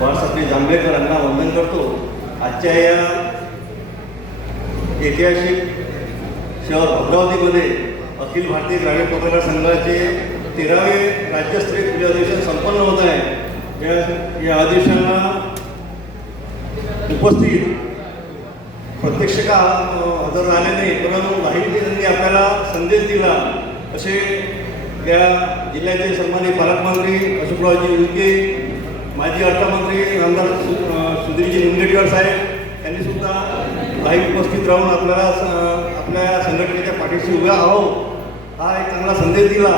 बाळासाहेब जांभेकरांना वंदन करतो. आजच्या या ऐतिहासिक शहर अमरावतीमध्ये अखिल भारतीय ग्रामीण पत्रकार संघाचे तेरावे राज्यस्तरीय क्रीडा अधिवेशन संपन्न होत आहे. या या अधिवेशनाला उपस्थित प्रत्यक्ष का हजर झाले नाही परंतु लाईव्ह त्यांनी आपल्याला संदेश दिला. असे या जिल्ह्याचे सन्मानित पालकमंत्री अशोकरावजी उईके माजी अर्थमंत्री आमदार सु- सुधीरजी मुनगंटीवार साहेब यांनी सुद्धा लाईव्ह उपस्थित राहून आपल्याला स- आपल्या संघटनेच्या पाठीशी उभ्या आहोत. हा एक चांगला संदेश दिला.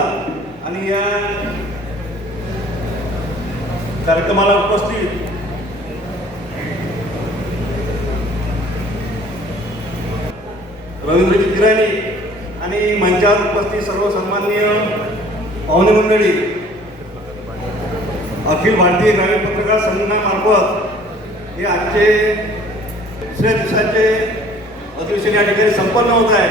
आणि या कार्यक्रमाला उपस्थित रवींद्रजी किराणी आणि मंचावर उपस्थित सर्व सन्माननीय पाहुणे मंडळी अखिल भारतीय ग्रामीण पत्रकार संघटनामार्फत हे आजचे दुसऱ्या दिवसाचे अधिवेशन या ठिकाणी संपन्न होत आहे.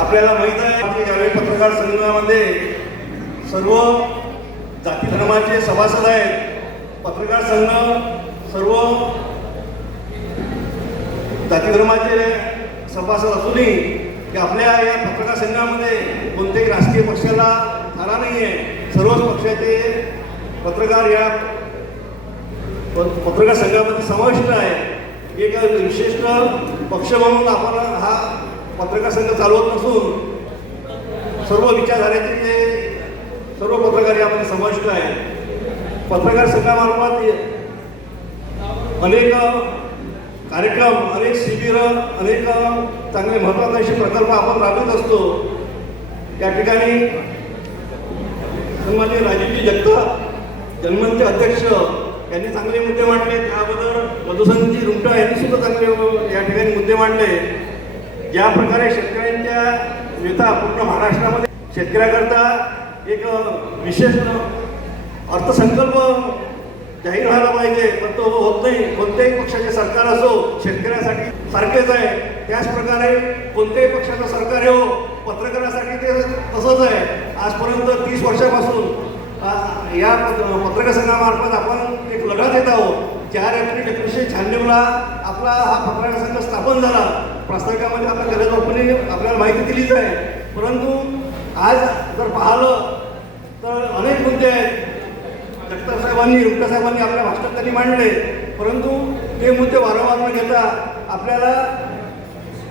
आपल्याला माहीत आहे भारतीय ग्रामीण पत्रकार संघामध्ये सर्व जाती धर्माचे सभासद आहेत. पत्रकार संघ सर्व जाती धर्माचे सभासद असूनही की आपल्या या पत्रकार संघामध्ये कोणत्याही राजकीय पक्षाला झाला नाही आहे सर्वच पक्षाचे पत्रकार या प- पत्रकार संघामध्ये समाविष्ट आहे एक विशिष्ट पक्ष म्हणून आपण हा पत्रकार संघ चालवत नसून सर्व विचारधाऱ्याचे जे सर्व पत्रकार यामध्ये समाविष्ट आहे पत्रकार संघामार्फत अनेक कार्यक्रम अनेक शिबिरं अनेक चांगले महत्वाकांक्षी प्रकल्प आपण राबवत असतो. त्या ठिकाणी सन्मान्य राजीवजी जगताप जन्मनचे अध्यक्ष यांनी चांगले मुद्दे मांडले. त्याबद्दल मधुसनजी रुमटा यांनी सुद्धा चांगले या ठिकाणी मुद्दे मांडले. ज्या प्रकारे शेतकऱ्यांच्या व्यथा पूर्ण महाराष्ट्रामध्ये शेतकऱ्याकरता एक विशेष अर्थसंकल्प जाहीर व्हायला पाहिजे पण तो होत नाही. कोणत्याही पक्षाचे सरकार असो शेतकऱ्यासाठी सारखेच आहे. त्याच प्रकारे कोणत्याही पक्षाचं सरकार हो पत्रकारासाठी ते तसंच आहे. आजपर्यंत तीस वर्षापासून या पत्रकार संघामार्फत आपण एक लढा देत आहोत. चार एप्रिल एकोणीसशे शहाण्णवला आपला हा पत्रकार संघ स्थापन झाला. प्रस्ताविकामध्ये आपल्या गरज आपल्याला माहिती दिलीच आहे. परंतु आज जर पाहिलं तर अनेक मुद्दे आहेत. जगताप साहेबांनी साहेबांनी आपल्या भाषणात त्यांनी मांडले. परंतु ते मुद्दे वारंवार न घेता आपल्याला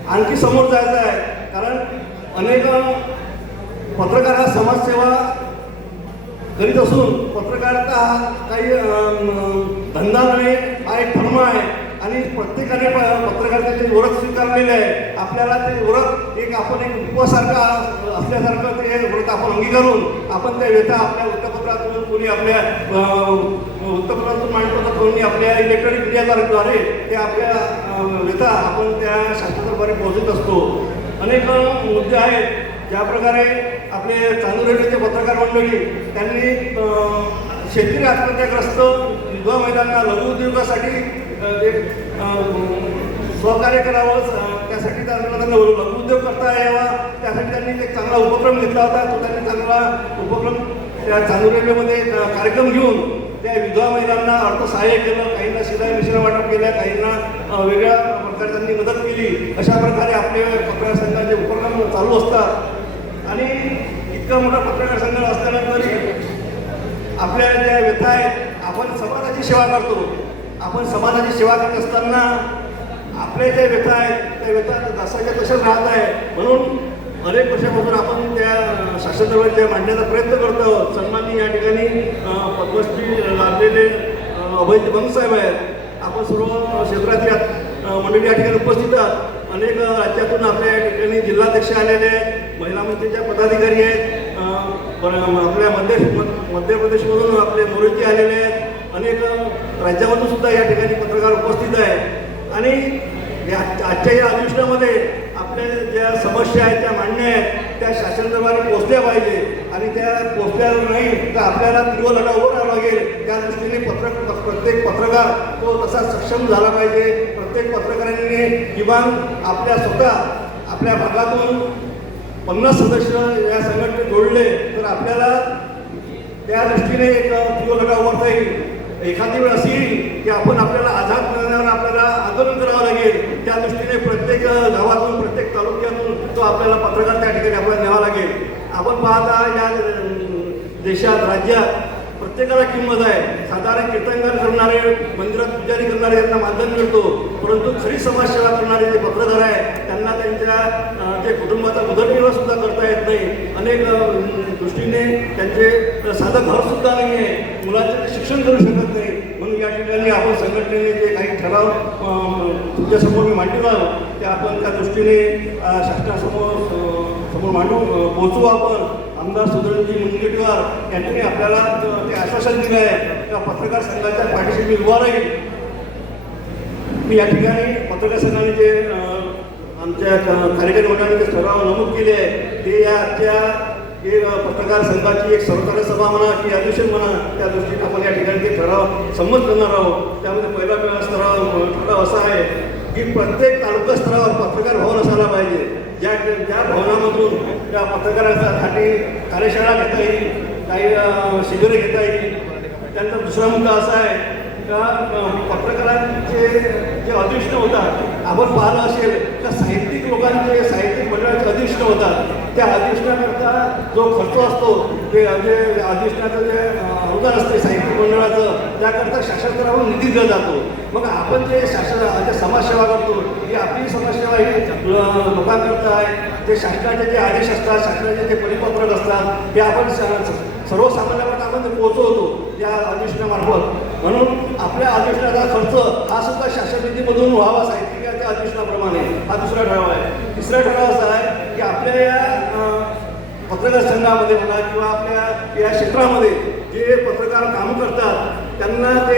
आणखी समोर जायचं आहे. कारण अनेक पत्रकार हा समाजसेवा करीत असून पत्रकारिता हा काही धंदा नव्हे हा एक धर्म आहे. आणि प्रत्येकाने प- पत्रकारितेचे व्रत स्वीकारलेले आहे आपल्याला ते व्रत एक आपण एक उपवासारखा असल्यासारखं ते व्रत आपण अंगीकारून आपण त्या व्यथा आपल्या वृत्तपत्रातून कोणी आपल्या वृत्तपत्रातून मांडतो तर कोणी आपल्या इलेक्ट्रॉनिक मीडियाद्वारे ते आपल्या व्यथा आपण त्या शासनाद्वारे पोहोचत असतो. अनेक मुद्दे आहेत. ज्या प्रकारे आपले चांदुरेड्डीचे पत्रकार मंडळी त्यांनी शेतकरी आत्महत्याग्रस्त विधवा महिलांना लघु उद्योगासाठी एक सहकार्य करावं त्यासाठी त्यांना त्यांना लघु उद्योग करता यावा त्यासाठी त्यांनी एक चांगला उपक्रम घेतला होता. तो त्यांनी चांगला उपक्रम त्या चांदुरेड्डीमध्ये रेल्वेमध्ये कार्यक्रम घेऊन त्या विधवा महिलांना अर्थसहाय्य केलं. काहींना शिलाई मिश्रण वाटप केल्या काहींना वेगळ्या प्रकारे त्यांनी मदत केली. अशा प्रकारे आपले पत्रकार संघाचे उपक्रम चालू असतात. आणि इतका मोठा पत्रकार संघ असताना तरी आपल्या ज्या व्यथा आहेत आपण समाजाची सेवा करतो. आपण समाजाची सेवा करत असताना आपल्या ज्या व्यथा आहेत त्या व्यथा तसाच्या तशाच राहत आहे. म्हणून अनेक वर्षापासून आपण त्या शासनाच्या मांडण्याचा प्रयत्न करतो. सन्माननी या ठिकाणी पद्मश्री लाभलेले अं, अभय बंगसाहेब आहेत. आपण सर्व क्षेत्रातील मंडळी या ठिकाणी उपस्थित आहात. अनेक राज्यातून आपल्या या ठिकाणी जिल्हाध्यक्ष आलेले आहेत. महिला मंत्रीच्या पदाधिकारी आहेत आपल्या मध्य मध्य प्रदेशमधून आपले मोरेजी आलेले आहेत. अनेक राज्यामधून सुद्धा या ठिकाणी पत्रकार उपस्थित आहेत. आणि या आजच्या या अधिवेशनामध्ये आपल्या ज्या समस्या आहेत त्या मांडण्या आहेत त्या शासन दरबारी पोहोचल्या पाहिजे. आणि त्या पोहोचल्या नाही तर आपल्याला तीव्र लढा उभं राहावं लागेल. त्या दृष्टीने पत्र प्रत्येक पत्रकार तो तसा सक्षम झाला पाहिजे. प्रत्येक पत्रकारांनी किमान आपल्या स्वतः आपल्या भागातून पन्नास सदस्य या संघटनेत जोडले तर आपल्याला त्या दृष्टीने एक तीव्र उभारता येईल. एखादी वेळ अशी की आपण आपल्याला आझाद मिळण्यावर आपल्याला आंदोलन करावं लागेल. त्या दृष्टीने प्रत्येक गावातून प्रत्येक तालुक्यातून तो आपल्याला पत्रकार त्या ठिकाणी आपल्याला न्यावा लागेल. आपण पाहता या देशात राज्यात प्रत्येकाला किंमत आहे. साधारण कीर्तनकार करणारे मंदिरात पुजारी करणारे यांना मानधन मिळतो. परंतु खरी समाजसेवा करणारे जे पत्रकार आहे त्यांना त्यांच्या ते कुटुंबाचा उदरनिर्वाह सुद्धा करता येत नाही. अनेक दृष्टीने त्यांचे साधं घर सुद्धा नाही आहे. मुलांचे ते शिक्षण करू शकत नाही. म्हणून या ठिकाणी आपण संघटनेने जे काही ठराव तुमच्यासमोर मी मांडलेला आहोत ते आपण त्या दृष्टीने शासनासमोर मांडू. पोचू आपण. आमदार सुधीरजी मुनगेटकर यांनी आपल्याला ते आश्वासन दिलं आहे त्या पत्रकार संघाच्या पाठीशी मी उभा राहील. मी या ठिकाणी पत्रकार संघाने जे आमच्या कार्यकारी मंडळाने जे ठराव नमूद केले आहे ते या आजच्या एक पत्रकार संघाची एक सरकारी सभा म्हणा की अधिवेशन म्हणा त्या दृष्टीने आपण या ठिकाणी ते ठराव संमत करणार आहोत. त्यामध्ये पहिला पहिला स्तराव ठराव असा आहे की प्रत्येक तालुका स्तरावर पत्रकार भवन असायला पाहिजे. ज्या ज्या भवनामधून त्या पत्रकारांसाठी कार्यशाळा घेता येईल काही अ, शिबिरं घेता येईल त्यानंतर दुसरा मुद्दा असा आहे का पत्रकारांचे जे अधिष्ठ होतात आपण पाहिलं असेल तर साहित्यिक लोकांचे साहित्यिक मंडळाचे अधिष्ठ होतात. त्या अधिष्ठाकरता जो खर्च असतो ते म्हणजे अधिष्ठाचं जे अनुदान असते साहित्य मंडळाचं त्याकरता शासनस्तरावरून निधी दिला जातो. मग आपण जे शासन जे समाजसेवा करतो ही आपली समाजसेवा ही लोकांकरता आहे. ते शासनाचे जे आदेश असतात शासनाचे जे परिपत्रक असतात ते आपण स- सर्वसामान्यापर्यंत आपण ते पोहोचवतो या अधिष्ठानामार्फत. म्हणून आपल्या अधिष्ठानाचा खर्च हा सुद्धा शासन निधीमधून व्हावा साहित्य अधिष्ठानाप्रमाणे हा दुसरा ठराव आहे तिसरा ठराव असा आहे की आपल्या या अ, पत्रकार संघामध्ये म्हणा किंवा आपल्या या क्षेत्रामध्ये जे पत्रकार कामं करतात त्यांना ते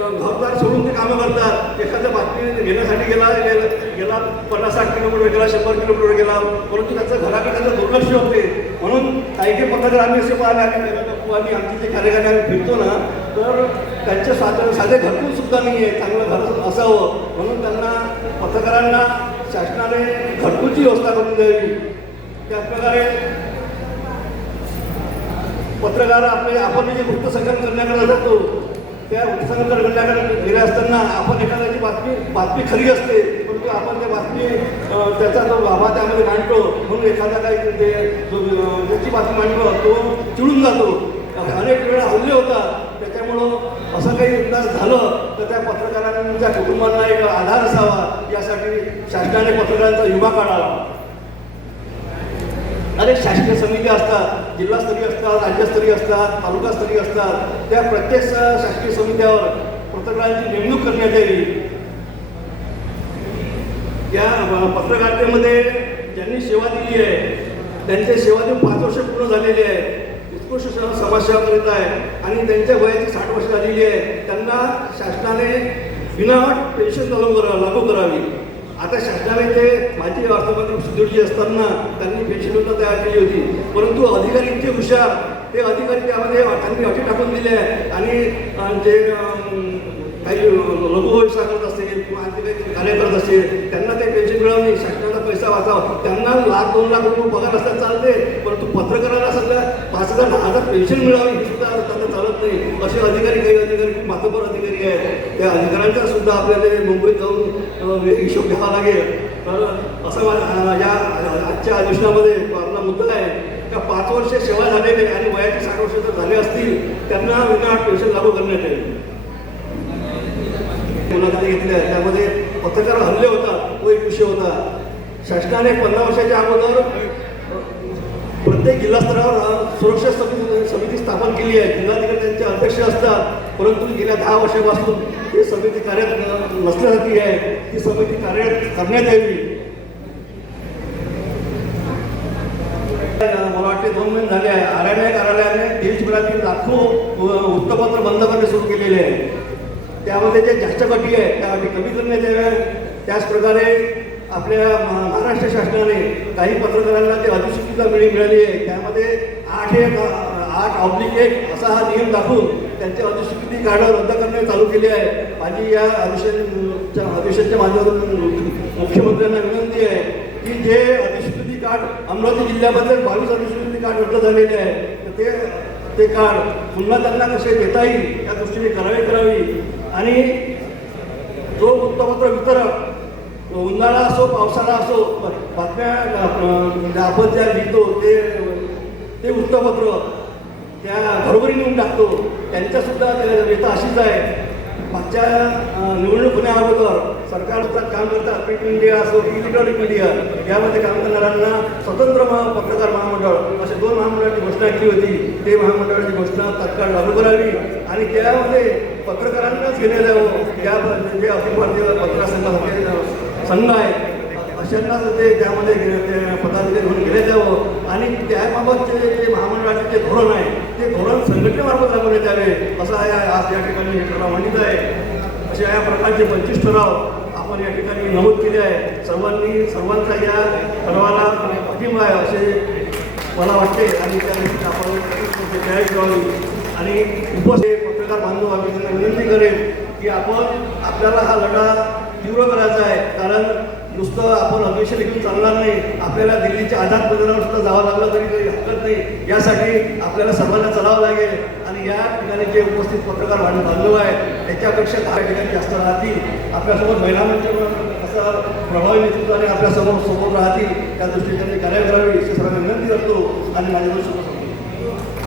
घरदार सोडून ते कामं करतात. एखाद्या बातमी घेण्यासाठी गेला गेला- गेला पन्नास साठ किलोमीटर गेला शंभर किलोमीटर गेला परंतु त्याचं घराकडे त्याचं दुर्लक्ष होते. म्हणून काही काही पत्रकार आम्ही असे पाहिले आम्ही बापू, आम्ही आमचे जे कार्यकारी आम्ही फिरतो ना तर त्यांच्या साधे साधे घरकून सुद्धा नाही आहे चांगलं घर असावं. म्हणून त्यांना पत्रकारांना शासनाने घरकुलची व्यवस्था करून द्यावी. त्याचप्रकारे पत्रकार आपले आपण जे वृत्तसंकलन करण्याकडे जातो त्या वृत्तसंकलन करण्याकडे गेले असताना आपण एखाद्याची बातमी बातमी खरी असते परंतु आपण त्या बातमी त्याचा जो बाबा त्यामध्ये मांडतो म्हणून एखादा काही ते जो ज्याची बातमी मांडतो तो चिडून जातो. अनेक वेळा हल्ले होतात. त्याच्यामुळं असं काही एकदा झालं तर त्या पत्रकारांच्या कुटुंबांना एक आधार असावा यासाठी शासनाने पत्रकारांचा विमा काढावा. अनेक शासकीय समित्या असतात जिल्हास्तरीय असतात राज्यस्तरीय असतात तालुकास्तरीय असतात त्या प्रत्येक शासकीय समित्यावर पत्रकारांची नेमणूक करण्यात यावी. या पत्रकारतेमध्ये पत्रकारितेमध्ये ज्यांनी सेवा दिली आहे त्यांचे सेवा देऊन पाच वर्ष पूर्ण झालेली आहे उत्कृष्ट समाजसेवा करीत आहे आणि त्यांच्या वयाची साठ वर्ष झालेली आहे. त्यांना शासनाने विनाट पेन्शन लागू करावी लागू करावी. आता शासनाने ते माजी अर्थमंत्री सुधीरजी असताना त्यांनी पेन्शन योजना तयार केली होती. परंतु अधिकारी इतके हुशार ते अधिकारी त्यामध्ये त्यांनी अटी टाकून दिले आणि जे काही लघु व्यवसाय असतील किंवा आणखी काही कार्य करत असतील त्यांना ते पेन्शन मिळवणे नाही त्यांना लाख दोन लाख रुपये पगार असतात चालते. परंतु पत्रकाराला सगळं पाच हजार दहा हजार पेन्शन मिळावी ही सुद्धा त्यांना चालत नाही. असे अधिकारी काही अधिकारी खूप मातबर अधिकारी आहेत. त्या अधिकाऱ्यांचा सुद्धा आपल्याला मुंबईत जाऊन हिशोब घ्यावा लागेल. तर असं मा- या आजच्या अधिवेशनामध्ये आपला मुद्दा आहे का पाच वर्ष सेवा झालेले आणि वयाचे साठ वर्ष जर झाले असतील त्यांना विना पेन्शन लागू करण्यात येईल. मुलाखती घेतल्या त्यामध्ये पत्रकार हल्ले होतात तो एक विषय होता शासनाने पंधरा वर्षाच्या अगोदर प्रत्येक जिल्हास्तरावर स्तरावर सुरक्षा समिती समिती स्थापन केली आहे. जिल्हाधिकारी त्यांचे अध्यक्ष असतात परंतु गेल्या दहा वर्षापासून ही समिती कार्यरत न- नसल्यासारखी आहे. ती समिती कार्यरत करण्यात यावी. मला वाटते दोन महिने झाले आहे. आर एन आय कार्यालयाने देशभरातील लाखो व- वृत्तपत्र बंद करणे सुरू केलेले आहे. त्यामध्ये जे जास्त गटी आहे त्या अटी कमी करण्यात याव्या त्याचप्रकारे आपल्या महाराष्ट्र शासनाने काही पत्रकारांना ते अधिसूचिता मिळी मिळाली आहे. त्यामध्ये आठ एक आठ ऑब्लिक एक असा हा नियम दाखवून त्यांचे अधिसूचिती काढणं रद्द करणे चालू केले आहे. माझी या अधिवेशनच्या अधिवेशनच्या माध्यमातून मुख्यमंत्र्यांना विनंती आहे की जे अधिसूचिती कार्ड अमरावती जिल्ह्यामध्ये बावीस अधिसूचिती कार्ड रद्द झालेले आहे तर ते ते कार्ड पुन्हा त्यांना कसे देता येईल या दृष्टीने करावी करावी. आणि जो वृत्तपत्र वितरक उन्हाळा असो पावसाळा असो बातम्या म्हणजे आपण ज्या लिहितो ते ते वृत्तपत्र त्या घरोघरी नेऊन टाकतो. त्यांच्यासुद्धा व्यथा अशीच आहे. मागच्या निवडणूक होण्याअगोदर सरकार काम करतात. प्रिंट मीडिया असो इलेक्ट्रॉनिक मीडिया यामध्ये काम करणाऱ्यांना स्वतंत्र महा पत्रकार महामंडळ असे दोन महामंडळाची घोषणा केली होती. ते महामंडळाची घोषणा तात्काळ लागू करावी आणि त्यामध्ये पत्रकारांनाच घेण्यात यावं. या जे अखिल भारतीय पत्रकार संघासारखे संघ आहे. अशांना ते त्यामध्ये पदाधिकारी म्हणून गेले जावं. आणि त्याबाबतचे जे महामंडळाचे जे धोरण आहे ते धोरण संघटनेमार्फत राबवण्यात यावे असं आहे आज या ठिकाणी हे ठराव मांडित आहे. अशा या प्रकारचे पंचवीस ठराव आपण या ठिकाणी नमूद केले आहे. सर्वांनी सर्वांचा या ठरावाला पाठिंबा आहे असे मला वाटते. आणि त्या आपण तयारी करावी. आणि उपस्थित पत्रकार बांधव आम्ही त्यांना विनंती करेन की आपण आपल्याला हा लढा तीव्र करायचा आहे. कारण नुसतं आपण अपेक्षा देखील चालणार नाही. आपल्याला दिल्लीच्या आझाद मैदानावर सुद्धा जावं लागलं तरी काही हरकत नाही. यासाठी आपल्याला सर्वांना चलावं लागेल. आणि या ठिकाणी जे उपस्थित पत्रकार बांधव बांधव आहे त्याच्यापेक्षा दहा ठिकाणी जास्त राहतील. आपल्यासोबत महिला मंच पण असं प्रभावी नेतृत्वाने आपल्यासमोर समोर राहतील. त्या दृष्टीने त्यांनी कार्य करावी. अशी सर्वांना विनंती करतो. आणि माझ्या दोन